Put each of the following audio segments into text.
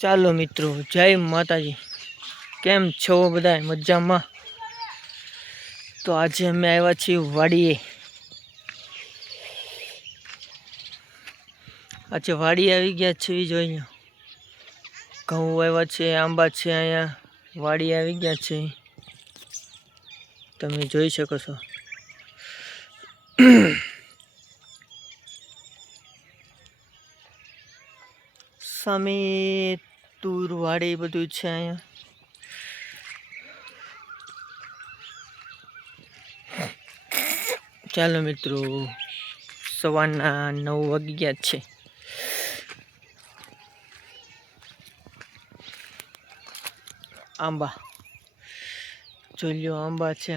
ચાલો મિત્રો, જય માતાજી। કેમ છો બધા? મજામાં? તો આજે અમે આવ્યા છીએ વાડીએ। આજે વાડી આવી ગયા છે, જોઈએ ઘઉં આવ્યા છે, આંબા છે, અહીંયા વાડી આવી ગયા છે, તમે જોઈ શકો છો। સામે તુર વાડી બધું છે અહીંયા। ચાલો મિત્રો, સવારના 9 વાગી ગયા છે। આંબા જોઈ લો, આંબા છે,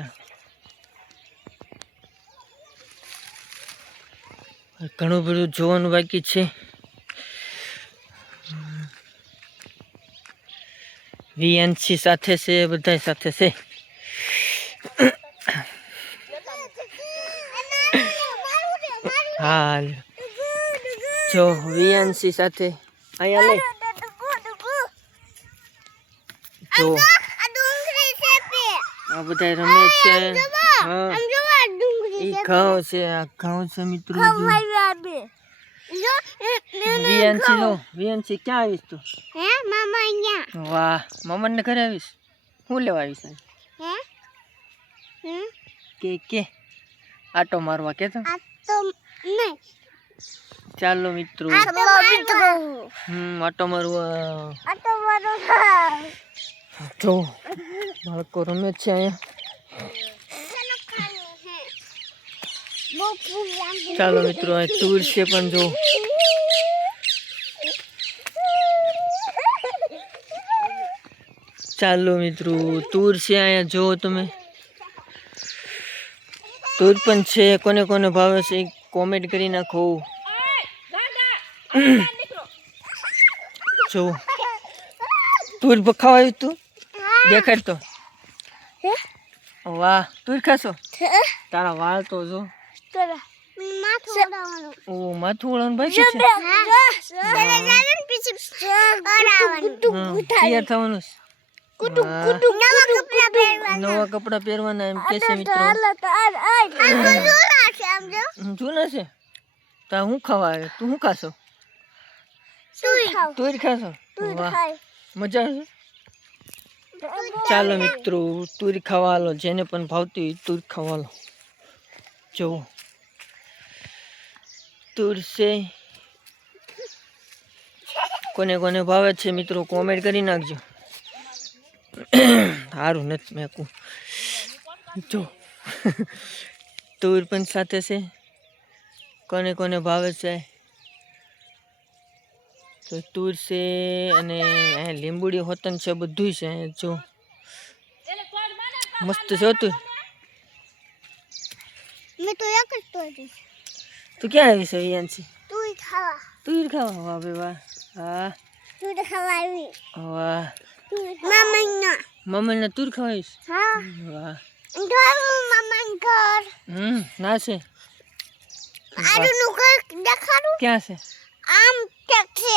ઘણું બધું જોવાનું બાકી છે। વીએનસી સાથે છે, બધા સાથે છે। હા, જો વીએનસી સાથે અહીંયા લઈ જો આ બધા રમે છે। હા, ઈ ઘઉં છે, આ ઘઉં છે મિત્રો। વીએનસી જો, વીએનસી ક્યાં આવીશ તું? હે મામા અહીંયા। વાહ, મામા ને ઘરે આવીશ? હું લેવા આવીશ? કે આટો મારવા કે તો નહીં। ચાલો મિત્રો, આટો મારવા જો બાળકો રમે છે અહીંયા। ચાલો મિત્રો, આ તુર છે પણ જો ચાલો મિત્રો, તુર છે અહીંયા જો તમે, તુર પણ છે। કોને કોને ભાવે છે કોમેન્ટ કરી નાખો। જો તુર ખાવા આવ્યું તું, દેખાડ તો। વાહ, તુર ખાશો? તારા વાળ તો જો, ઓ માથું ઓળવાનું બાકી છે। તૈયાર થવાનું, નવા કપડા પહેરવાના એમ કે છે મિત્રો। જૂના છે તો હું ખાવા આવ્યો, તું શું ખાશો? તુર ખાશો? વાહ, મજા આવે। ચાલો મિત્રો, તુર ખાવા લો, જેને પણ ભાવતી હોય તુર ખાવા લો। જો તુર છે, કોને કોને ભાવે છે મિત્રો કોમેન્ટ કરી નાખજો। સારું નથી મેકું જો તુર પણ સાથે છે, કોને કોને ભાવે છે તો તુર છે। અને લીંબુડી હોતન છે, બધું છે જો, મસ્ત છે તુર। મેં તો એક જ તોડી। તું ક્યાં આવી છે યાંસી? તુર ખાવા। તુર ખાવા? વાહ ભાઈ વાહ। હા, તુર ખાવા આવી। વાહ, મામા તુર ખાવાઈશ? હા, વાહ। મામા ઘર ના છે? આડુનું ઘર દેખાડું? ક્યાં છે? આમ છે।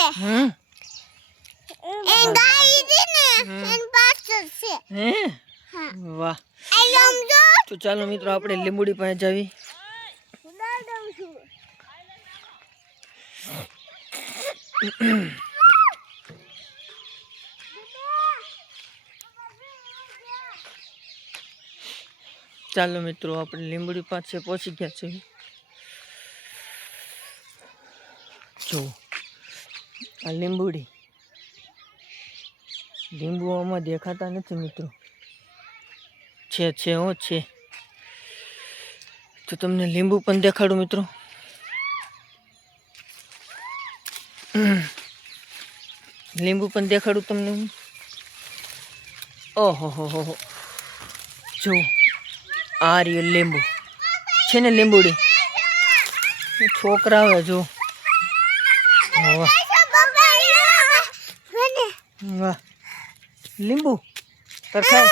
એ ગાય છે ને, એન પાછળ છે। હે, વાહ। તો ચાલો મિત્રો, આપણે લીંબુડી પાસે જાવી। ચાલો મિત્રો, આપણે લીંબુડી પાસે પહોંચી ગયા છે। જો આ લીંબુડી, લીંબુ આમાં દેખાતા નથી મિત્રો, છે હો છે। તો તમને લીંબુ પણ દેખાડું મિત્રો। લીંબુ પણ દેખાડું તમને હું। ઓહો હો હો, જો આ રહ્યું લીંબુ છે ને, લીંબુડી છોકરા આવે જો। વાહ, લીંબુ તાર ખાય।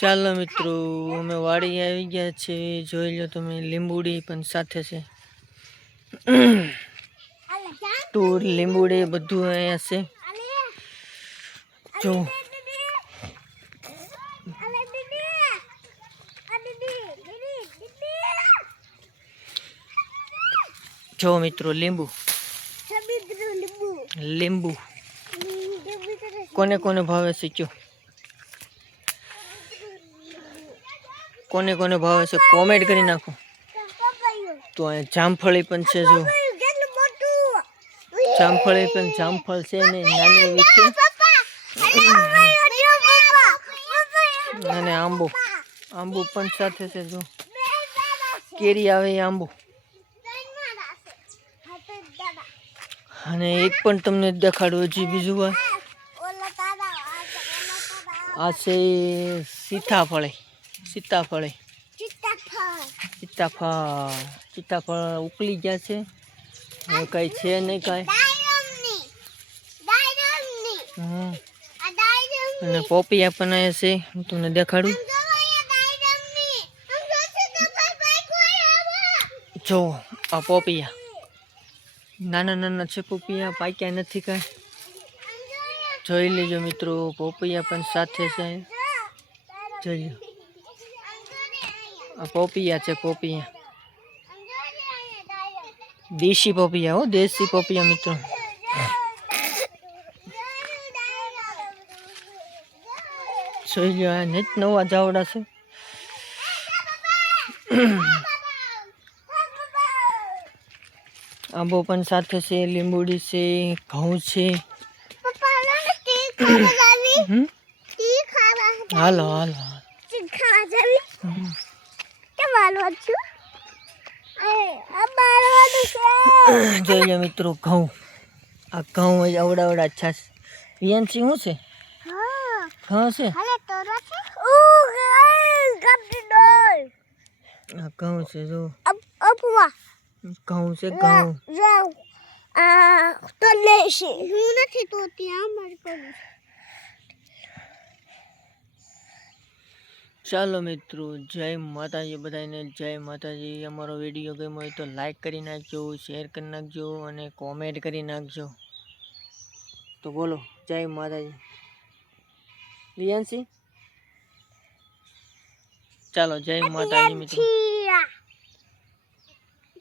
ચાલો મિત્રો, અમે વાડી આવી ગયા છે, જોઈ લો તમે, લીંબુડી પણ સાથે છે। કસ્તુર લીંબુડી બધું અહીંયા છે જો જો મિત્રો લીંબુ લીંબુ કોને કોને ભાવે છે કયો કોને કોને ભાવે છે કોમેન્ટ કરી નાખો તો અહીંયા જામફળી પણ છે જો જામફળી પણ જામફળ છે ને નાની એવી છે અને આંબો આંબો પણ સાથે છે જો કેરી આવે એ આંબો અને એક પણ તમને દેખાડું હજી બીજું વાર આ છે સીતાફળ ઉકલી ગયા છે હવે કઈ છે નહીં કાંઈ અને પોપિયા પણ આવ્યા છે હું તમને દેખાડું જો આ પોપિયા નાના નાના છે પોપિયા પાક્યા નથી કાંઈ જોઈ લેજો મિત્રો પોપિયા પણ સાથે છે જોઈ લો આ પોપિયા છે પોપિયા દેશી પોપિયા હો દેશી પોપિયા મિત્રો જોઈ લો આ નેટ નવા જાવડા છે આંબો પણ સાથે છે લીંબુડી છે ઘઉં છે હાલો હાલો જોઈ લો મિત્રો ઘઉં આ ઘઉં અવડા અવડા છાસ રિયાન્સી શું છે ઘઉં છે આ ઘઉં છે જો ઘઉં છે ઘઉં ચાલો મિત્રો જય માતાજી બધાને જય માતાજી અમારો વિડીયો ગમ્યો હોય તો લાઈક કરી નાખજો શેર કરી નાખજો અને કોમેન્ટ કરી નાખજો તો બોલો જય માતાજી રિયાન્સી ચાલો જય માતાજી મિત્રો